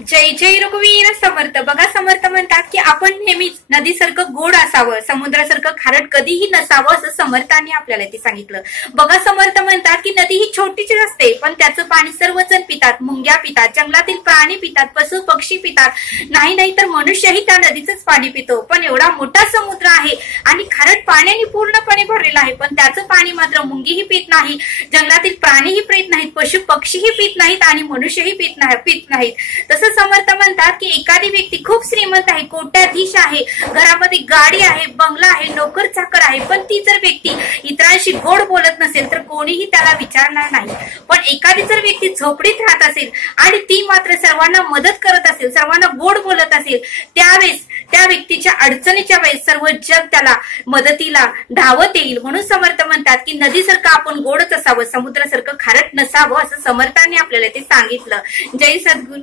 जय जय रघुवीर समर्थ। बघा, समर्थ म्हणतात की आपण नेहमीच नदीसारखं गोड असावं, समुद्रासारखं खारट कधीही नसावं, असं समर्थांनी आपल्याला ते सांगितलं। बघा, समर्थ म्हणतात की नदी ही छोटीच असते, पण त्याचं पाणी सर्वजण पितात, मुंग्या पितात, जंगलातील प्राणी पितात, पशु पक्षी पितात, नाही तर मनुष्यही त्या नदीचंच पाणी पितो। पण एवढा मोठा समुद्र आहे आणि खारट पाण्याने पूर्णपणे भरलेला आहे, पण त्याचं पाणी मात्र मुंगीही पित नाही, जंगलातील प्राणीही पित नाहीत, पशु पक्षीही पित नाहीत आणि मनुष्यही पित नाहीत। तसं समर्थ म्हणतात की एखादी व्यक्ती खूप श्रीमंत आहे, कोट्याधीश आहे, घरामध्ये गाडी आहे, बंगला आहे, नोकर चाकर आहे, पण ती जर व्यक्ती इतरांशी गोड बोलत नसेल तर कोणीही त्याला विचारणार नाही। पण एखादी जर व्यक्ती झोपडीत राहत असेल आणि ती मात्र सर्वांना मदत करत असेल, सर्वांना गोड बोलत असेल, त्यावेळेस त्या व्यक्तीच्या अडचणीच्या वेळेस सर्व जग त्याला मदतीला धावत येईल। म्हणून समर्थ म्हणतात की नदीसारखं आपण गोडच असावं, समुद्रासारखं खारट नसावं, असं समर्थांनी आपल्याला ते सांगितलं। जय सद्गुरू।